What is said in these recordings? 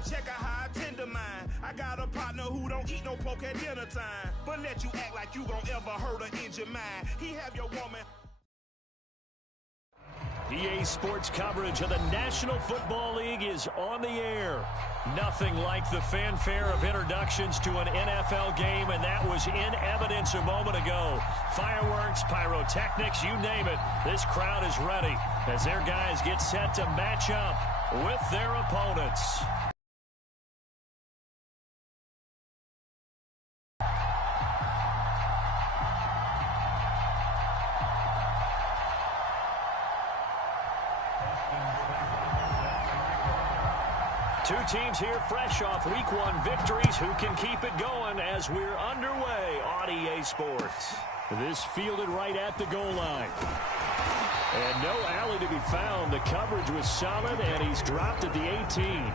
and check out how I tend to mine. I got a partner who don't eat no pork at dinner time, but let you act like you gon' ever hurt or injure mine. He have your woman. EA Sports coverage of the National Football League is on the air. Nothing like the fanfare of introductions to an NFL game, and that was in evidence a moment ago. Fireworks, pyrotechnics, you name it. This crowd is ready as their guys get set to match up with their opponents. Two teams here fresh off Week 1 victories. Who can keep it going as we're underway on EA Sports? This fielded right at the goal line. And no alley to be found. The coverage was solid, and he's dropped at the 18.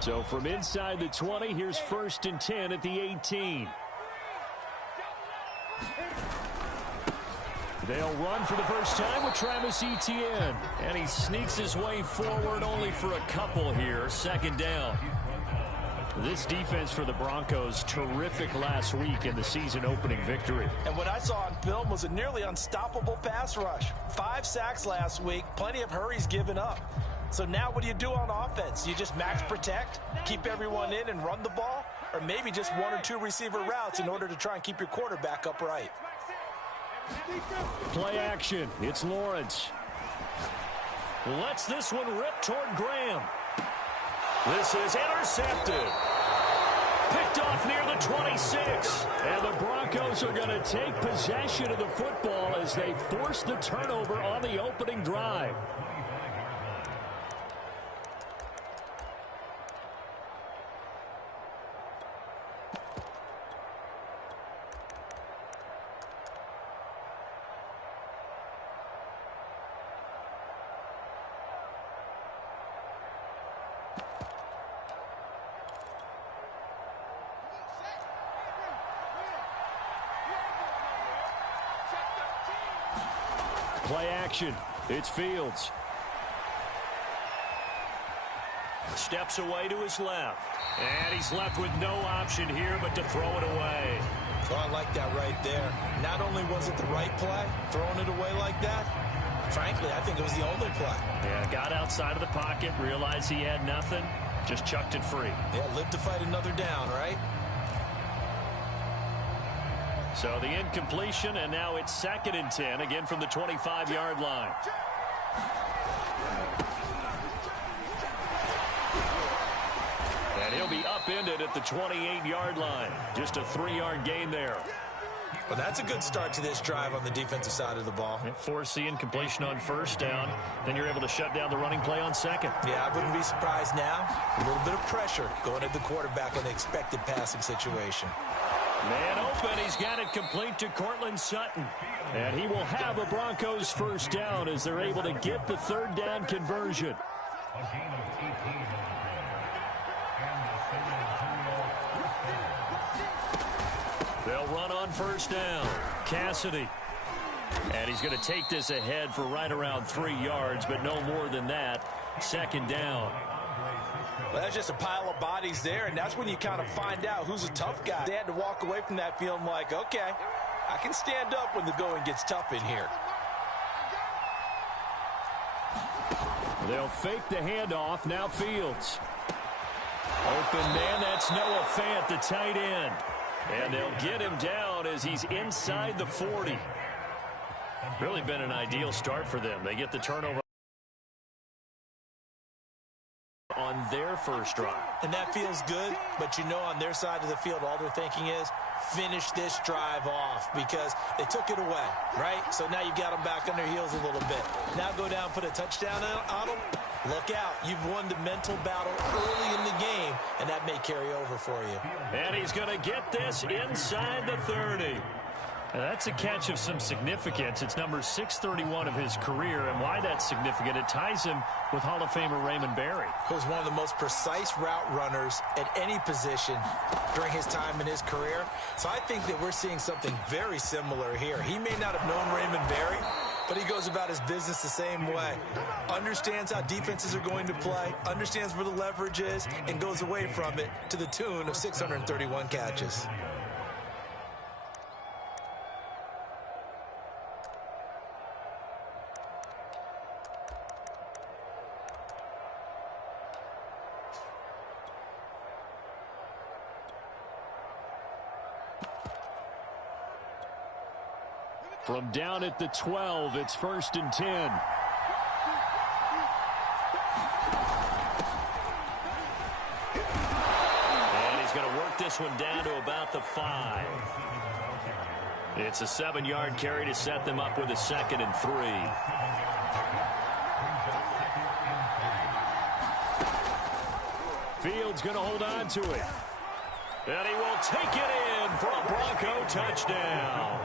So from inside the 20, here's 1st and 10 at the 18. They'll run for the first time with Travis Etienne. And he sneaks his way forward only for a couple here. 2nd down. This defense for the Broncos, terrific last week in the season opening victory. And what I saw on film was a nearly unstoppable pass rush. 5 sacks last week, plenty of hurries given up. So now what do you do on offense? You just max protect, keep everyone in and run the ball, or maybe just 1 or 2 receiver routes in order to try and keep your quarterback upright. Play action. It's Lawrence. Lets this one rip toward Graham. This is intercepted. Picked off near the 26. And the Broncos are going to take possession of the football as they force the turnover on the opening drive. Play action. It's Fields. Steps away to his left. And he's left with no option here but to throw it away. Oh, I like that right there. Not only was it the right play, throwing it away like that, frankly, I think it was the only play. Yeah, got outside of the pocket, realized he had nothing, just chucked it free. Yeah, live to fight another down, right? So the incompletion, and now it's 2nd and 10, again from the 25-yard line. And he'll be upended at the 28-yard line. Just a 3-yard gain there. Well, that's a good start to this drive on the defensive side of the ball. Force the incompletion on 1st down. Then you're able to shut down the running play on 2nd. Yeah, I wouldn't be surprised now. A little bit of pressure going at the quarterback on the expected passing situation. Man open, he's got it complete to Cortland Sutton. And he will have a Broncos 1st down as they're able to get the 3rd down conversion. They'll run on 1st down. Cassidy. And he's going to take this ahead for right around 3 yards, but no more than that. 2nd down. Well, that's just a pile of bodies there, and that's when you kind of find out who's a tough guy. They had to walk away from that feeling like, okay, I can stand up when the going gets tough in here. They'll fake the handoff. Now Fields. Open man, that's Noah Fant, the tight end. And they'll get him down as he's inside the 40. Really been an ideal start for them. They get the turnover on their first drive. And that feels good, but you know on their side of the field, all they're thinking is finish this drive off because they took it away, right? So now you've got them back on their heels a little bit. Now go down, put a touchdown on them. Look out. You've won the mental battle early in the game, and that may carry over for you. And he's going to get this inside the 30. That's a catch of some significance. It's number 631 of his career, and why that's significant, it ties him with Hall of Famer Raymond Berry. He was one of the most precise route runners at any position during his time in his career. So I think that we're seeing something very similar here. He may not have known Raymond Berry, but he goes about his business the same way. Understands how defenses are going to play, understands where the leverage is, and goes away from it to the tune of 631 catches. From down at the 12, it's 1st and 10. And he's going to work this one down to about the 5. It's a 7-yard carry to set them up with a 2nd and 3. Fields going to hold on to it. And he will take it in for a Bronco touchdown.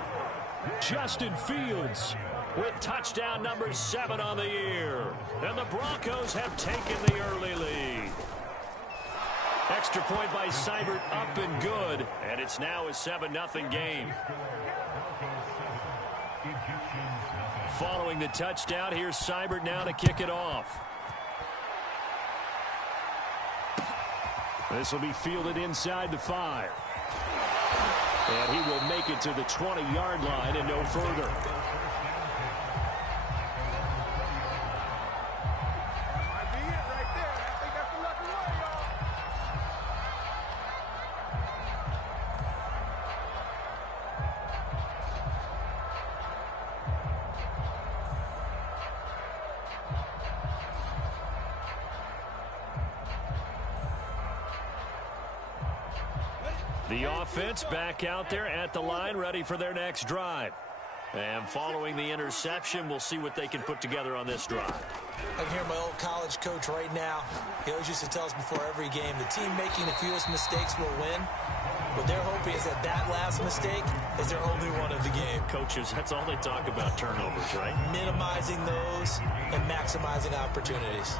Justin Fields with touchdown number 7 on the year. And the Broncos have taken the early lead. Extra point by Seibert up and good. And it's now a 7-0 game. Following the touchdown, here's Seibert now to kick it off. This will be fielded inside the 5. And he will make it to the 20-yard line and no further. The offense back out there at the line, ready for their next drive. And following the interception, we'll see what they can put together on this drive. I can hear my old college coach right now. He always used to tell us before every game, the team making the fewest mistakes will win. What they're hoping is that that last mistake is their only one of the game. Coaches, that's all they talk about, turnovers, right? Minimizing those and maximizing opportunities.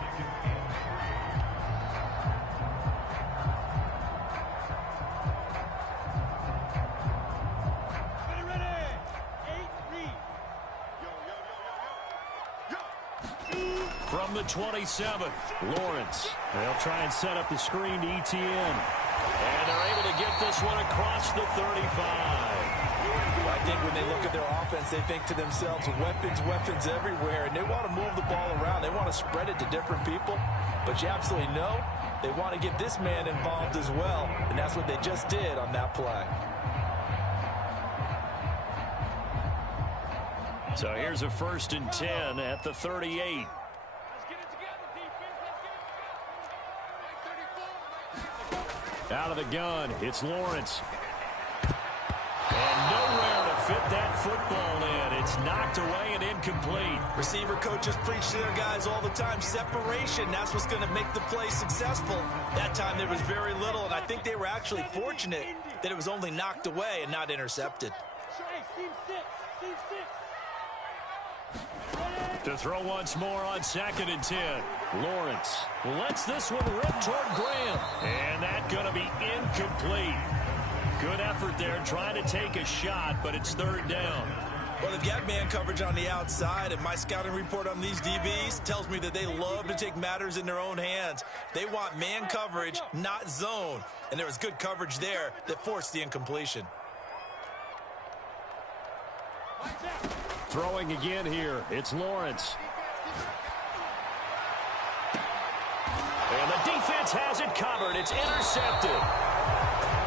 From the 27, Lawrence. They'll try and set up the screen to ETN. And they're able to get this one across the 35. I think when they look at their offense, they think to themselves, weapons everywhere, and they want to move the ball around. They want to spread it to different people, but you absolutely know they want to get this man involved as well, and that's what they just did on that play. So here's a 1st and 10 at the 38. Out of the gun, it's Lawrence. And nowhere to fit that football in. It's knocked away and incomplete. Receiver coaches preach to their guys all the time. Separation, that's what's going to make the play successful. That time there was very little, and I think they were actually fortunate that it was only knocked away and not intercepted. To throw once more on 2nd and 10. Lawrence lets this one rip toward Graham. And that's going to be incomplete. Good effort there trying to take a shot, but it's 3rd down. Well, they've got man coverage on the outside, and my scouting report on these DBs tells me that they love to take matters in their own hands. They want man coverage, not zone. And there was good coverage there that forced the incompletion. Throwing again here, it's Lawrence. And the defense has it covered. It's intercepted.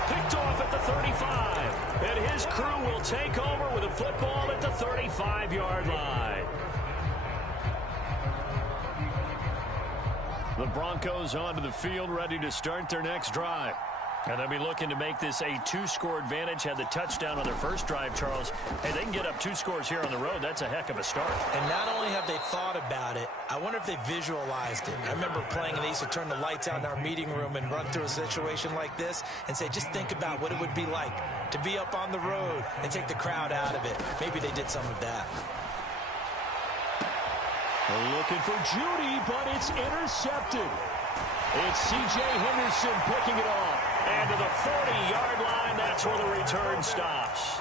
Picked off at the 35. And his crew will take over with a football at the 35-yard line. The Broncos onto the field, ready to start their next drive. And they'll be looking to make this a 2-score advantage. Had the touchdown on their first drive, Charles. Hey, they can get up 2 scores here on the road. That's a heck of a start. And not only have they thought about it, I want wonder if they visualized it. I remember playing and they used to turn the lights out in our meeting room and run through a situation like this and say, just think about what it would be like to be up on the road and take the crowd out of it. Maybe they did some of that. Looking for Judy, but it's intercepted. It's C.J. Henderson picking it off. And to the 40-yard line, that's where the return stops.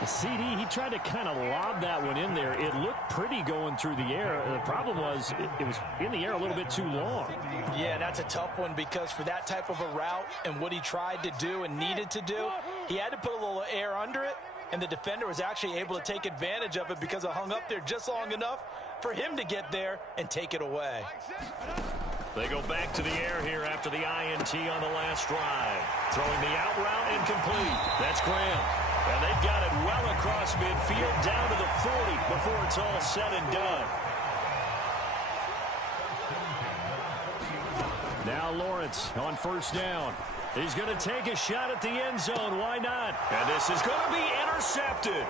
The CD, he tried to kind of lob that one in there. It looked pretty going through the air. The problem was it was in the air a little bit too long. Yeah, that's a tough one because for that type of a route and what he tried to do and needed to do, he had to put a little air under it, and the defender was actually able to take advantage of it because it hung up there just long enough for him to get there and take it away. They go back to the air here after the INT on the last drive. Throwing the out route incomplete. That's Graham. And they've got it well across midfield down to the 40 before it's all said and done. Now Lawrence on first down. He's going to take a shot at the end zone. Why not? And this is going to be intercepted.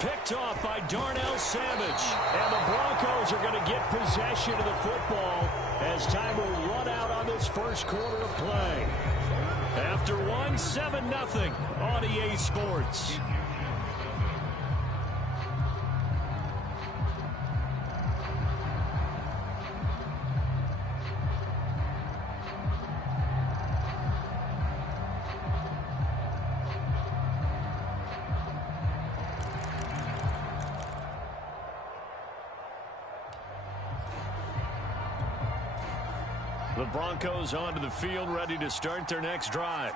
Picked off by Darnell Savage. And the Broncos are going to get possession of the football as time will run out on this first quarter of play. After 7-0 on EA Sports. The Broncos onto the field, ready to start their next drive.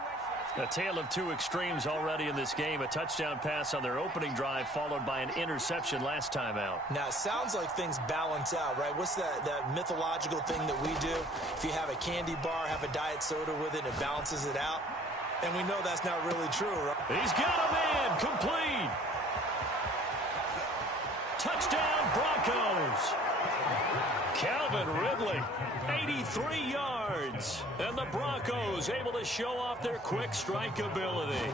A tale of two extremes already in this game. A touchdown pass on their opening drive, followed by an interception last time out. Now, it sounds like things balance out, right? What's that mythological thing that we do? If you have a candy bar, have a diet soda with it, it balances it out. And we know that's not really true, right? He's got a man, complete. Touchdown, Broncos. Calvin Ridley, 83 yards. And the Broncos able to show off their quick strike ability.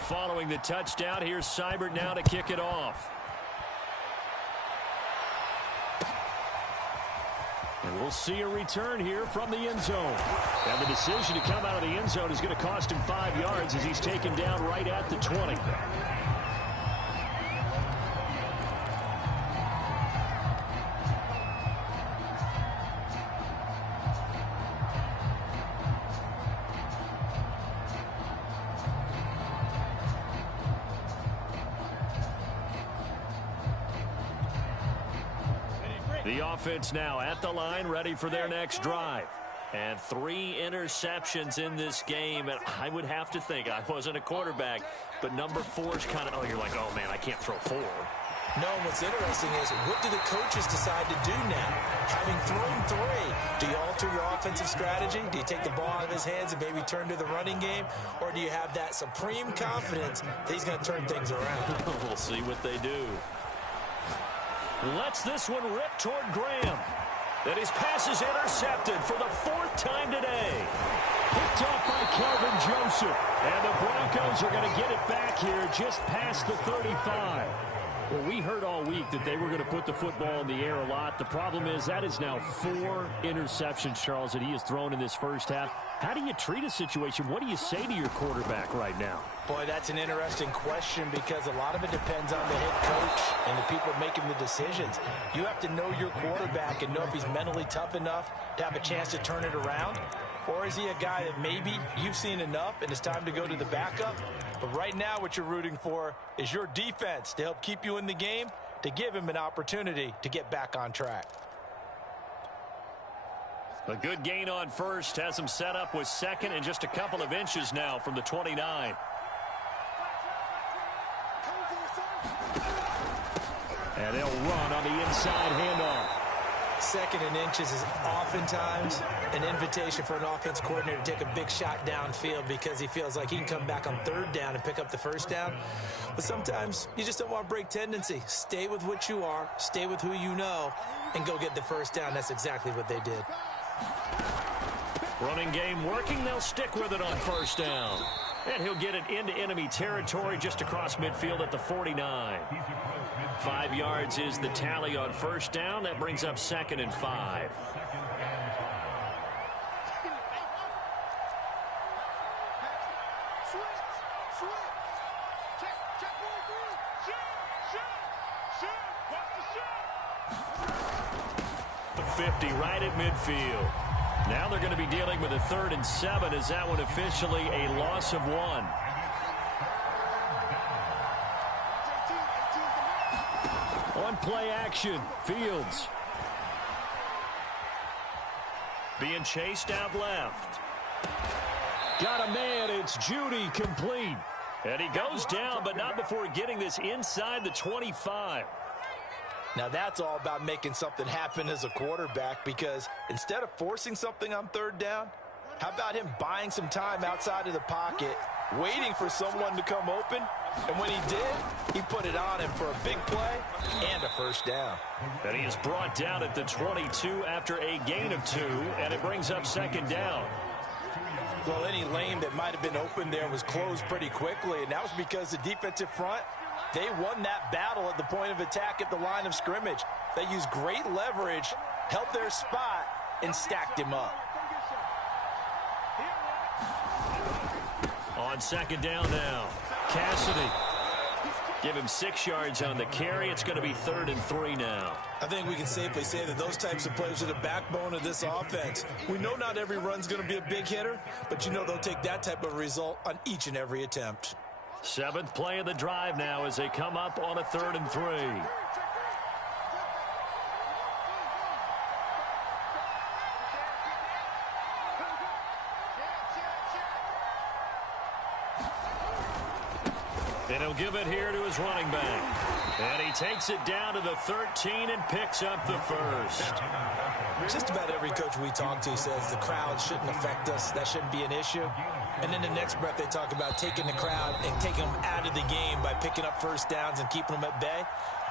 Following the touchdown, here's Seibert now to kick it off. And we'll see a return here from the end zone. And the decision to come out of the end zone is going to cost him 5 yards as he's taken down right at the 20. The offense now at the line, ready for their next drive. And 3 interceptions in this game. And I would have to think, I wasn't a quarterback, but number 4 is kind of, oh, you're like, oh, man, I can't throw 4. No, what's interesting is, what do the coaches decide to do now? Having thrown 3, do you alter your offensive strategy? Do you take the ball out of his hands and maybe turn to the running game? Or do you have that supreme confidence that he's going to turn things around? We'll see what they do. Lets this one rip toward Graham. And his pass is intercepted for the 4th time today. Picked off by Kelvin Joseph. And the Broncos are going to get it back here just past the 35. Well, we heard all week that they were going to put the football in the air a lot. The problem is that is now 4 interceptions, Charles, that he has thrown in this first half. How do you treat a situation? What do you say to your quarterback right now? Boy, that's an interesting question because a lot of it depends on the head coach and the people making the decisions. You have to know your quarterback and know if he's mentally tough enough to have a chance to turn it around. Or is he a guy that maybe you've seen enough and it's time to go to the backup? But right now what you're rooting for is your defense to help keep you in the game, to give him an opportunity to get back on track. A good gain on first has him set up with second and just a couple of inches now from the 29. And they'll run on the inside handoff. Second and inches is oftentimes an invitation for an offense coordinator to take a big shot downfield because he feels like he can come back on 3rd down and pick up the 1st down. But sometimes you just don't want to break tendency. Stay with what you are, stay with who you know, and go get the 1st down. That's exactly what they did. Running game working. They'll stick with it on 1st down. And he'll get it into enemy territory just across midfield at the 49. 5 yards is the tally on first down. That brings up 2nd and 5. The 50 right at midfield. Now they're going to be dealing with a 3rd and 7 as that one officially a loss of 1. On play action, Fields. Being chased out left. Got a man, it's Judy, complete. And he goes down, but not before getting this inside the 25. Now that's all about making something happen as a quarterback, because instead of forcing something on 3rd down, how about him buying some time outside of the pocket, waiting for someone to come open, and when he did, he put it on him for a big play and a 1st down. And he is brought down at the 22 after a gain of 2, and it brings up 2nd down. Well, any lane that might have been open there was closed pretty quickly, and that was because the defensive front, they won that battle at the point of attack at the line of scrimmage. They used great leverage, held their spot, and stacked him up. On 2nd down now, Cassidy. Give him 6 yards on the carry. It's going to be 3rd and 3 now. I think we can safely say that those types of players are the backbone of this offense. We know not every run's going to be a big hitter, but you know they'll take that type of result on each and every attempt. 7th play of the drive now as they come up on a 3rd and 3. And he'll give it here to his running back. And he takes it down to the 13 and picks up the 1st. Just about every coach we talk to says the crowd shouldn't affect us. That shouldn't be an issue. And then the next breath they talk about taking the crowd and taking them out of the game by picking up 1st downs and keeping them at bay.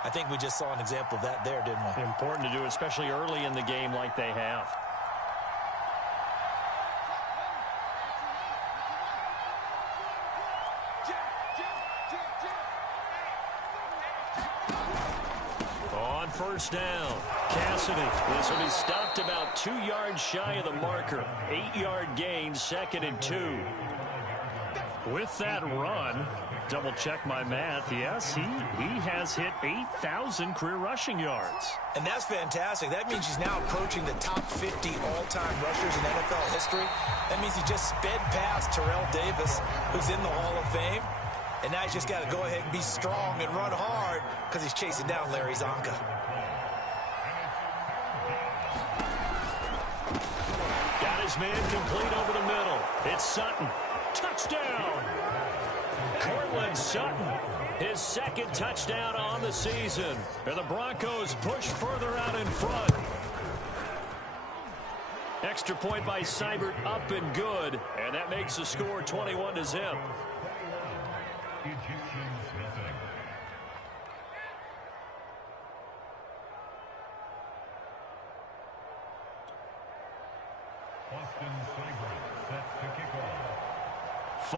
I think we just saw an example of that there, didn't we? Important to do, especially early in the game like they have. On 1st down, Cassidy. This will be stopped about 2 yards shy of the marker. 8-yard gain, 2nd and 2. With that run, double check my math. Yes, he has hit 8,000 career rushing yards. And that's fantastic. That means he's now approaching the top 50 all-time rushers in NFL history. That means he just sped past Terrell Davis, who's in the Hall of Fame. And now he's just got to go ahead and be strong and run hard because he's chasing down Larry Zonka. Got his man complete over the middle. It's Sutton. Touchdown! Cortland Sutton, his 2nd touchdown on the season. And the Broncos push further out in front. Extra point by Seibert, up and good. And that makes the score 21-0. Austin Seibert set to kick off.